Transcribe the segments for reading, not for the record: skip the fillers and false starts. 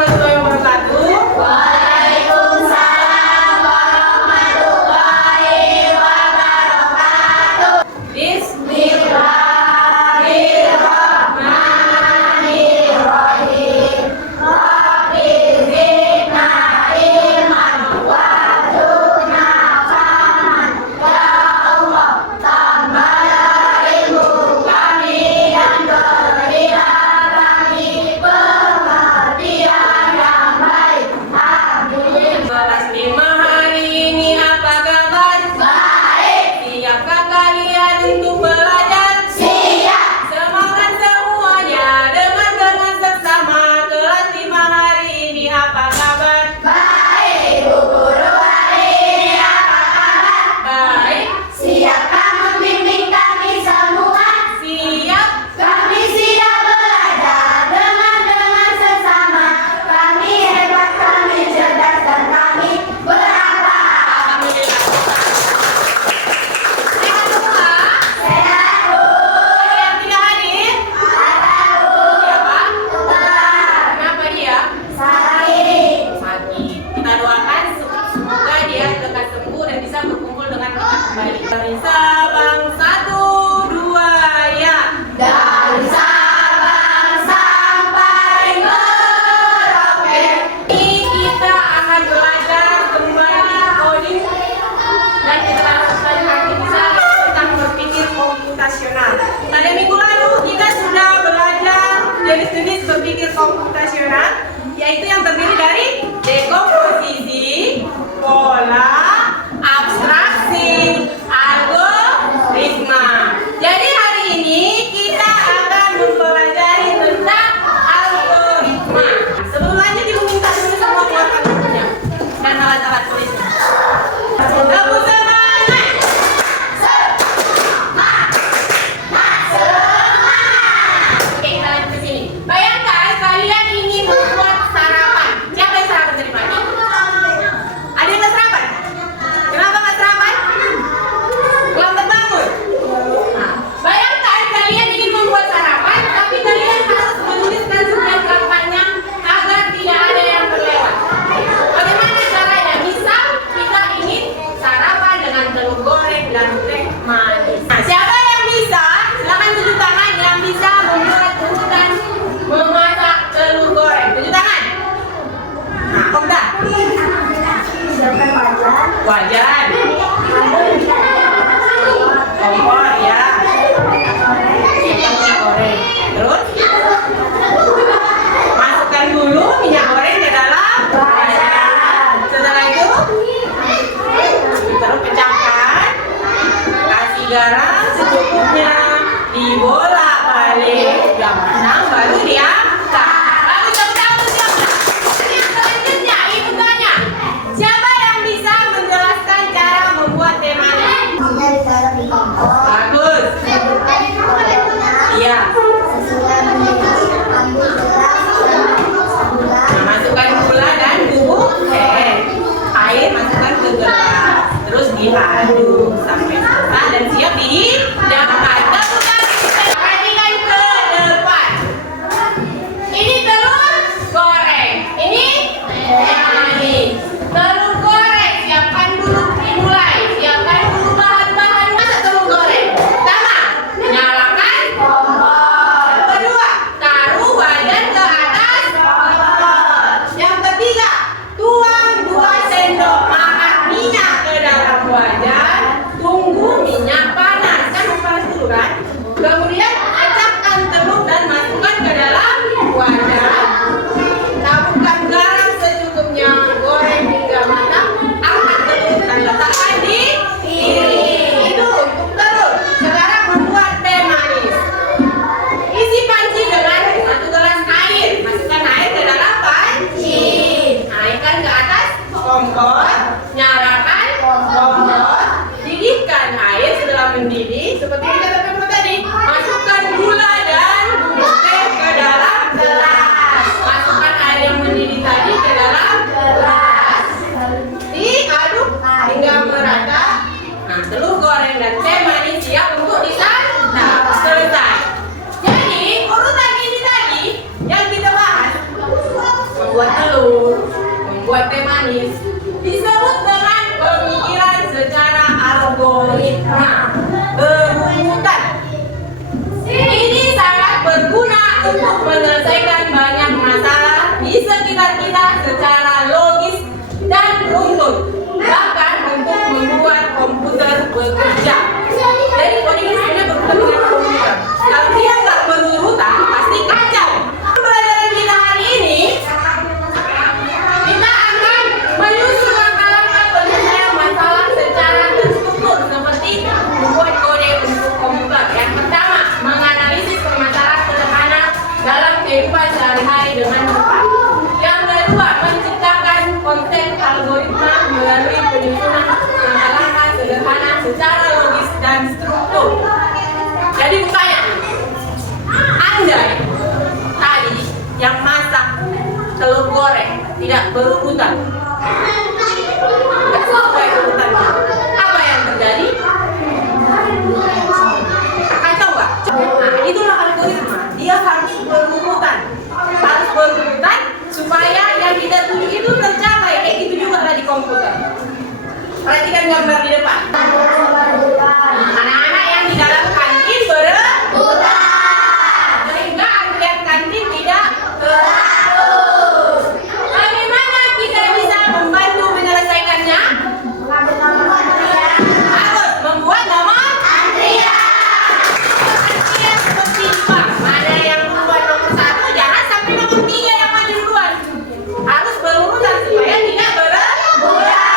warahmatullahi wabarakatuh. Waalaikumsalam warahmatullahi wabarakatuh. Bismillahirrahmanirrahim. Rabbi zidna ilman warzuqna fahaman. Ya Allah, tambahlah ilmu kami dan berilah kami pengertian yang baik. Amin. Kelas 5 hari ini apa kabar? Baik. Siapkah kalian untuk belajar? Siap. Semangat semuanya, dengan seksama. Kelas 5 hari ini apa kabar? Baik. Bu Guru, hari ini apa kabar? Baik. Siapkah membimbing kami semua? Siap. Kami siap belajar dengan sesama. Kami hebat, kami cerdas, dan kami berakhlak. Alhamdulillah. Sehat semua? Sehat, Bu. Yang tidak hadir? Ada, Bu. Siapa? Tuhan. Kenapa dia? Sakit. Sakit. Kita doakan semoga dia lekas sembuh dan bisa berkumpul dengan kita kembali. Dari Sabang 1, 2, ya. Dari Sabang sampai Merauke. Ini kita akan belajar kembali coding dan kita akan nanti bisa tentang berpikir komputasional. Pada minggu lalu kita sudah belajar jenis-jenis berpikir komputasional, yaitu yang terdiri dari dekomposisi, pola, abstraksi, algoritma. Jadi hari ini kita akan mempelajari tentang algoritma. Sebelum lanjut, ibu minta dulu semua keluarkan bukunya dan alat-alat tulisnya. Kamu semangat! Oke, kita lanjut ke sini. Bayangkan kalian ingin membuat sarapan. Siapa yang sarapan tadi pagi? Ada yang nggak sarapan? Kenapa nggak sarapan? Lambat bangun. Nah, bayangkan kalian ingin membuat sarapan, tapi kalian harus menuliskan sekian kampanye agar tidak ada yang terlewat. Bagaimana caranya? Misal kita ingin sarapan dengan telur goreng dan teh manis. Nah, siapa yang bisa? Silakan tunjuk tangan yang bisa membuat dan memasak telur goreng. Tunjuk tangan. Nah, Okta. Wajan. Kompor ya. Minyak goreng. Terus masukkan dulu minyak goreng ke dalam wajan. Setelah itu terus pecahkan. Kasih garam secukupnya. Dibolak-balik. Yang menang baru diangkat. Lalu tepuk siapa? Yang selanjutnya ibu tanya. Siapa yang bisa menjelaskan cara membuat teh manis? Bagus. Iya. Nah, masukkan gula dan bubuk teh. Air masukkan ke gelas. Terus diaduk sampai selesai dan siap dihidangkan. Perhatikan ke depan. Ini telur goreng. Ini teh manis. Telur goreng siapkan dulu, dimulai. Siapkan dulu bahan-bahan masak telur goreng. Pertama, nyalakan kompor. Yang kedua, taruh wajan ke atas kompor. Yang ketiga, tuang 2 sendok makan minyak ke dalam wajan. Tunggu minyak panas. Kan mau panas dulu kan? Kemudian acakkan telur dan masukkan ke dalam wajan. Taburkan garam secukupnya, goreng hingga matang. Angkat telur dan letakkan di piring. Itu untuk telur. Sekarang membuat teh manis. Isi panci dengan 1 gelas air. Masukkan air ke dalam panci. Naikkan ke atas kompor. Nyalakan kompor. Didihkan air. Setelah mendidih, seperti yang kita katakan tadi, masukkan gula dan bubuk teh ke dalam gelas. Masukkan air yang mendidih tadi ke dalam gelas. Diaduk hingga merata. Nah, telur goreng dan teh manis siap untuk disantap. Selesai. Jadi urutan ini tadi yang kita bahas membuat algoritma berurutan. Ini sangat berguna untuk menyelesaikan banyak masalah di sekitar kita secara logis dan beruntun, bahkan untuk membuat komputer bekerja. Jadi coding ini sebenarnya berurutan dengan komputer. Kalau dia nggak berurutan, pasti kacau. Pelajaran kita hari ini, kita akan menyusun langkah-langkah penyelesaian masalah secara terstruktur seperti membuat kode untuk komputer. Yang pertama, menganalisis permasalahan sederhana dalam kehidupan sehari-hari dengan cepat. Yang kedua, menciptakan konsep algoritma melalui penyusunan langkah-langkah sederhana secara logis dan struktur. Jadi bertanya, andai tadi yang masak telur goreng tidak berurutan, nggak sesuai urutannya, apa yang terjadi? Kacau nggak? Nah, itulah algoritma. Dia harus berurutan supaya yang kita tuju itu tercapai. Kayak gitu juga ada di komputer. Perhatikan gambar di depan. Anak-anak yang di dalam kantin berebutan sehingga antrian kantin tidak teratur. Bagaimana kita bisa membantu menyelesaikannya? Harus membuat nomor antrian. Antrian seperti apa? Mana yang membuat nomor 1, jangan sampai nomor 3 yang maju duluan. Harus berurutan supaya tidak berebutan.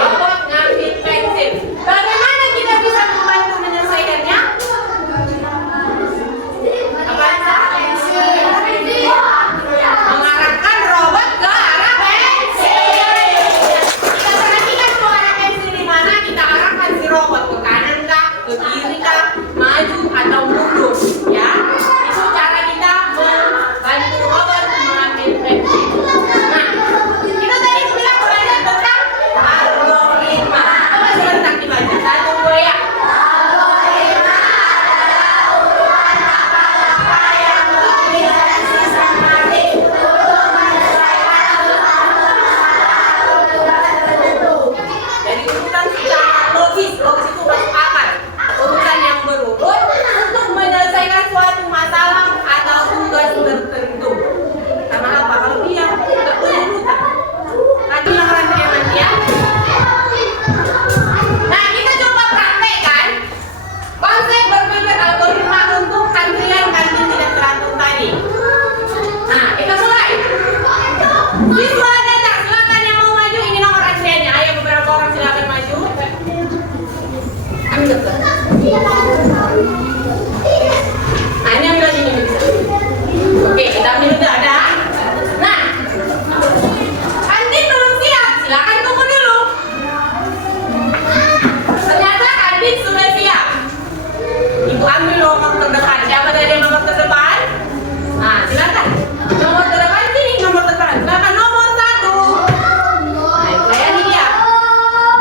Robot ngambil pensil. Bagaimana kita bisa membantu menyelesaikannya? Mengarahkan robot ke arah pensil. Kita perhatikan tuh arah pensil di mana, kita arahkan si robot ke kanan kah, ke kiri kah, maju atau mundur, ya. Itu cara kita membantu robot mengambil pensil. Nah, kita tadi bilang belajar tentang algoritma. Coba sebentar dibaca, 1, 2 ya. Algoritma adalah urutan langkah-langkah yang logis dan sistematik untuk menyelesaikan masalah tertentu. Jadi urutan secara logis itu masuk akal. Urutan yang berurut untuk menyelesaikan suatu masalah atau tugas tertentu. Karena apa? Kalau dia tidak berurutan, nanti yang nanti ya. Nah, kita coba praktekkan konsep berpikir algoritma untuk antrian kantin tidak teratur tadi. Nah, kita mulai. Siswa datang, silakan yang mau maju, ini nomor antriannya. Ayo beberapa orang silakan maju. Ambil ke. Nah, ini ambil lagi ini bisa. Oke, kita ambil udah ada. Nah, kantin belum siap, silakan tunggu dulu. Ternyata kantin sudah siap. Ibu ambil nomor terdepan. Siapa tadi yang nomor terdepan? Nah, silakan. Nomor terdepan sini, nomor terdepan. Silakan nomor 1. Nah, ibu layani dia.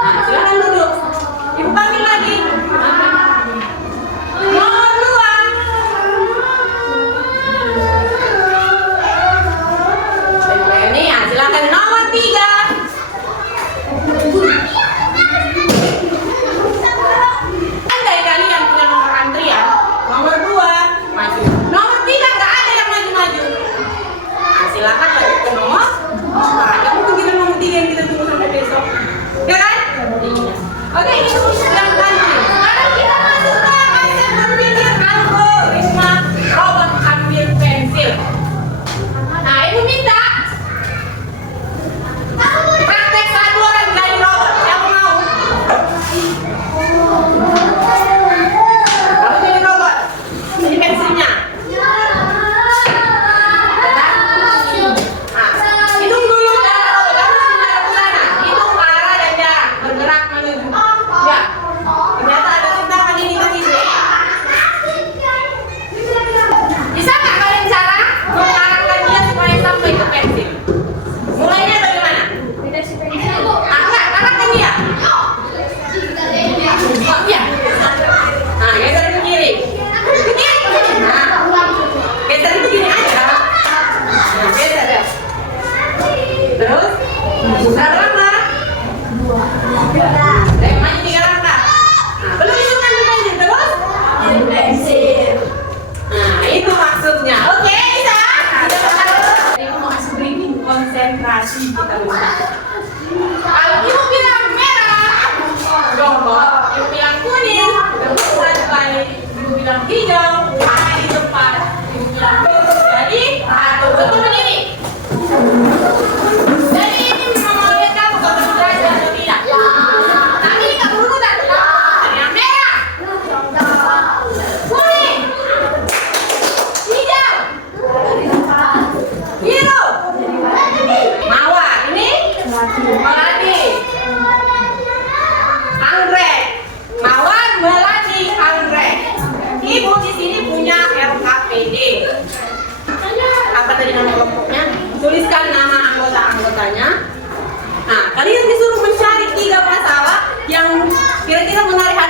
Nah, silakan duduk. Ibu panggil lagi. Nomor 2. Ibu layani. Nah, silakan nomor 3. Andai kalian punya nomor antrian, nomor 2 maju, nomor 3 nggak ada yang maju-maju. Nah, silakan maju ke nomor 4. Kamu mungkin nomor 3 yang kita tunggu sampai besok, ya kan? Iya. Oke, itu yang kantin. Sekarang kita masuk ke konsep berpikir algoritma robot ambil pensil. Nah, ibu minta praktek 1 orang dari robot. Siapa mau? Kamu jadi robot. Ini pensilnya. Nah, hitung dulu jarak robot. Kamu harus mengarah ke sana. Hitung arah dan jarak. Bergerak menuju. Ya.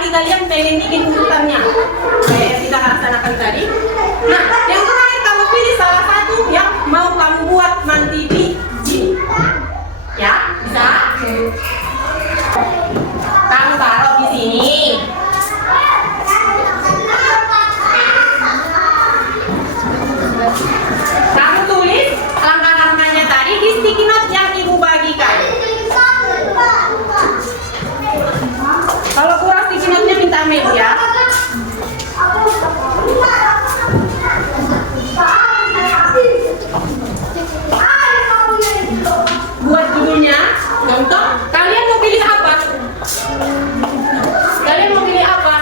kalian pengen bikin urutannya kayak yang kita laksanakan tadi. Nah, yang terakhir kamu pilih salah satu yang mau kamu buat nanti di sini. Ya, bisa? Kamu taruh di sini. Kamu tulis langkah-langkahnya tadi di sticky note yang ibu bagikan. Kalau kurang sticky note-nya minta mail ya. Buat judulnya, contoh, kalian mau pilih apa? Kalian mau pilih apa?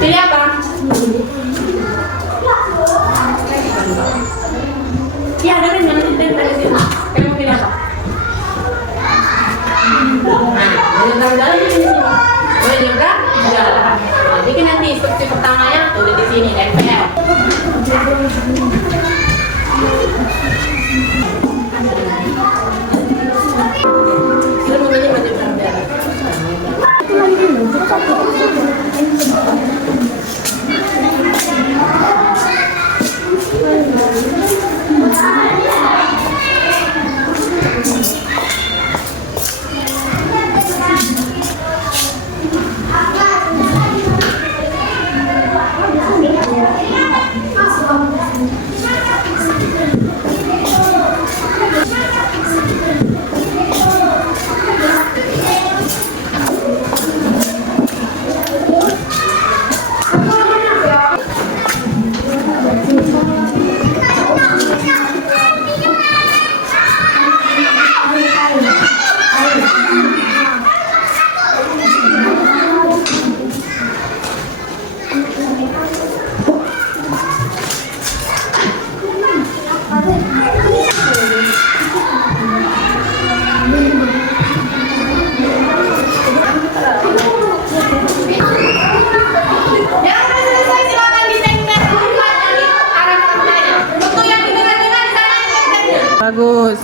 Pilih apa? Ya, dari mana sini? Kalian mau pilih apa? Nah, dalam di sini. Boleh nyebrang? Jalan. Jadi nanti instruksi pertamanya tulis di sini, tempel. Kita mau menyebrang jalan. Bagus.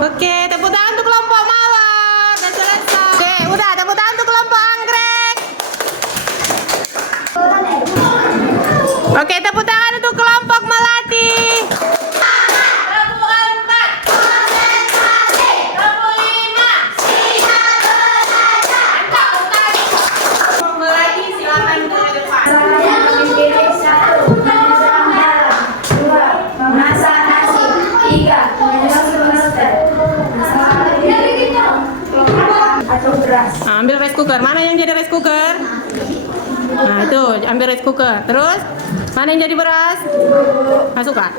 Oke, tepuk tangan untuk kelompok mawar. Udah selesai. Oke, udah tepuk tangan untuk kelompok anggrek. Oke, tepuk tangan untuk kelompok melati. Melati, silakan ke depan. Nah, ambil rice cooker. Mana yang jadi rice cooker? Nah, itu ambil rice cooker. Terus mana yang jadi beras? Masukkan.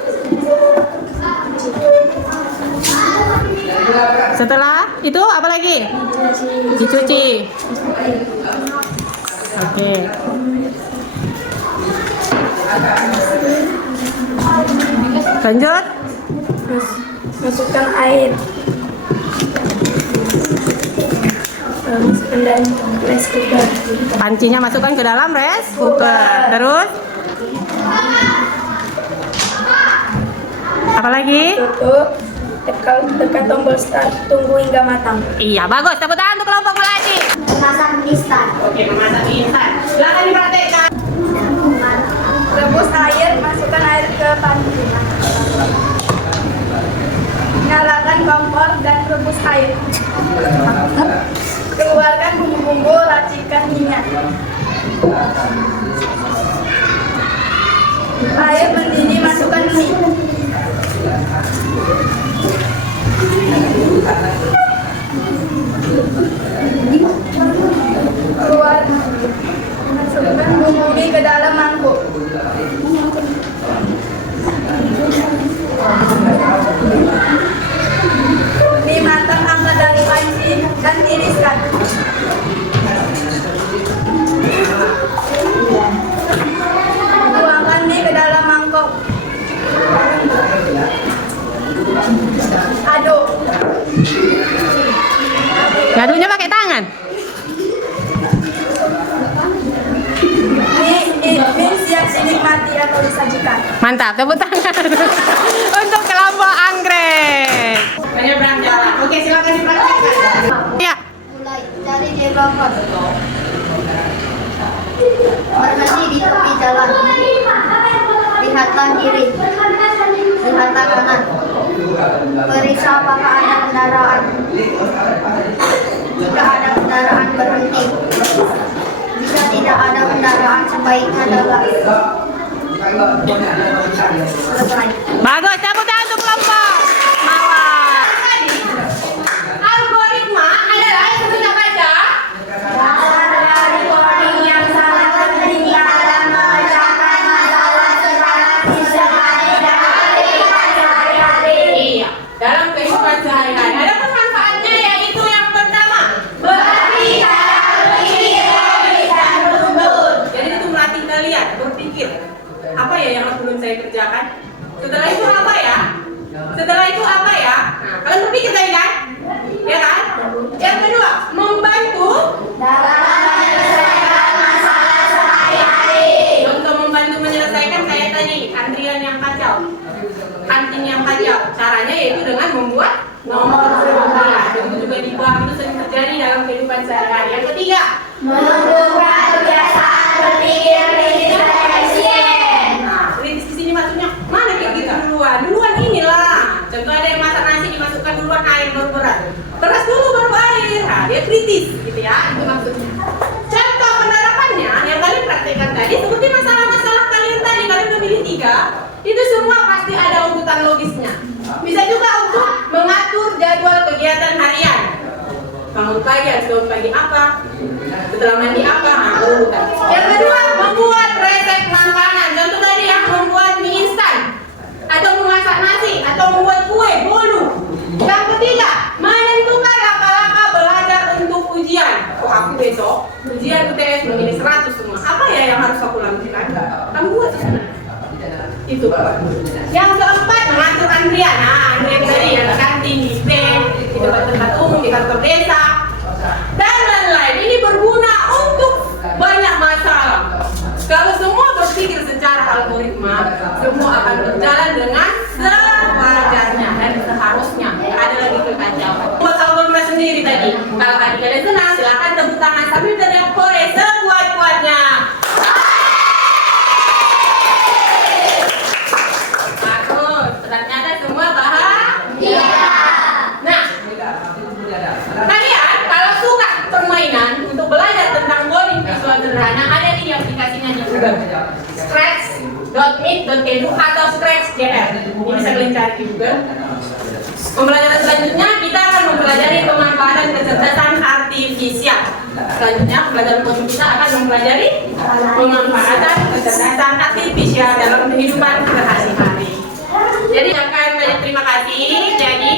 Setelah itu apa lagi? Dicuci. Oke. Lanjut. Masukkan air. Masukkan dalam rice cooker. Pancinya masukkan ke dalam rice cooker. Terus apa lagi? Tutup. Tekan tombol start. Tunggu hingga matang. Iya, bagus. Tepuk tangan untuk kelompok melati. Memasak mie instan. Oke, memasak mie instan. Silakan dipraktekkan. Rebus air. Masukkan air ke panci. Nyalakan kompor dan rebus air. Keluarkan bumbu-bumbu, racikan minyak. Air mendidih, masukkan mie. Keluar, masukkan bumbu mie ke dalam mangkuk. Mie matang, angkat dari panci dan tiriskan. Tuangkan mie ke dalam mangkok. Aduk. Ngaduknya pakai tangan. Mie siap dinikmati atau disajikan. Mantap, tepuk tangan untuk kelompok anggrek. Menyeberang jalan. Oke, silakan dipraktekkan. Ya. Mulai dari bakat. Berhenti di tepi jalan. Lihatlah kiri, lihatlah kanan. Periksa apakah ada kendaraan. Jika ada kendaraan, berhenti. Jika tidak ada kendaraan, sebaiknya dalam. Selesai. Bagus, tepuk tangan untuk kelompok. Mawar. Algoritma adalah yang kita baca. Yang sangat penting dalam memecahkan masalah Iya, dalam kehidupan sehari-hari. Ada manfaatnya, yaitu yang pertama, berarti cara berpikir bisa bertumbuh. jadi itu melatih kalian berpikir. Apa ya yang belum saya kerjakan? Setelah itu apa ya? Setelah itu apa ya? Nah, kalian berpikir tadi kan? Ya kan? Yang kedua, membantu. Dalam menyelesaikan masalah sehari-hari. Untuk membantu menyelesaikan kayak tadi, antrian yang kacau, kantin yang kacau. Caranya yaitu dengan membuat nomor serupiah. Begitu juga di bank itu sering terjadi dalam kehidupan sehari-hari. Yang ketiga, Menumbuhkan kebiasaan berpikir kritis dan efisien. nah, kritis di sini maksudnya mana kayak gitu duluan inilah. Contoh ada yang masak nasi dimasukkan duluan air baru beras dulu baru air. Nah, dia kritis gitu ya, itu maksudnya. Contoh penerapannya yang kalian praktekkan tadi seperti masalah-masalah kalian tadi, kalian udah pilih 3, itu semua pasti ada urutan logisnya. Bisa juga untuk mengatur jadwal kegiatan harian. Bangun pagi, harus bangun pagi apa? Setelah mandi apa? Nah, urutan. Yang kedua, membuat resep makanan. Contoh tadi yang membuat mie instan, atau memasak nasi, atau membuat kue, bolu. Yang ketiga, menentukan langkah-langkah belajar untuk ujian. Oh, aku besok ujian UTS menjadi 100 semua. Apa ya yang harus aku lakukan? Kamu buat di sana. Itu. Yang keempat, mengatur antrian. Nah, antrian tadi yang di kantin, di bank, di tempat-tempat umum, di kantor desa, dan lain-lain. Ini berguna untuk banyak masalah. Kalau semua berpikir secara algoritma, semua akan berjalan dengan sewajarnya dan seharusnya. Ada lagi kekacauan. Buat algoritma sendiri tadi. Kalau kalian senang, silakan tepuk tangan sambil teriak kore sekuat-kuatnya. Bagus. Ternyata semua bahagia. Nah, kalian kalau suka permainan untuk belajar tentang coding visual sederhana, ada di aplikasinya di Google. Scratch.meet.edu atau Scratch.jr. Ini bisa kalian cari di Google. Pembelajaran selanjutnya kita akan mempelajari pemanfaatan kecerdasan artifisial. Selanjutnya pembelajaran coding kita akan mempelajari pemanfaatan kecerdasan artifisial dalam kehidupan sehari-hari. Jadi akan banyak terima kasih. Jadi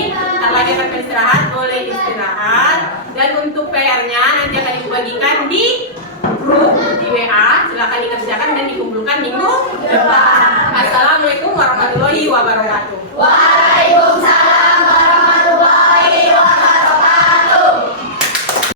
lagi akan istirahat, boleh istirahat. Dan untuk PR-nya nanti akan dibagikan di grup di WA. Silakan dikerjakan dan dikumpulkan minggu depan. Assalamualaikum warahmatullahi wabarakatuh.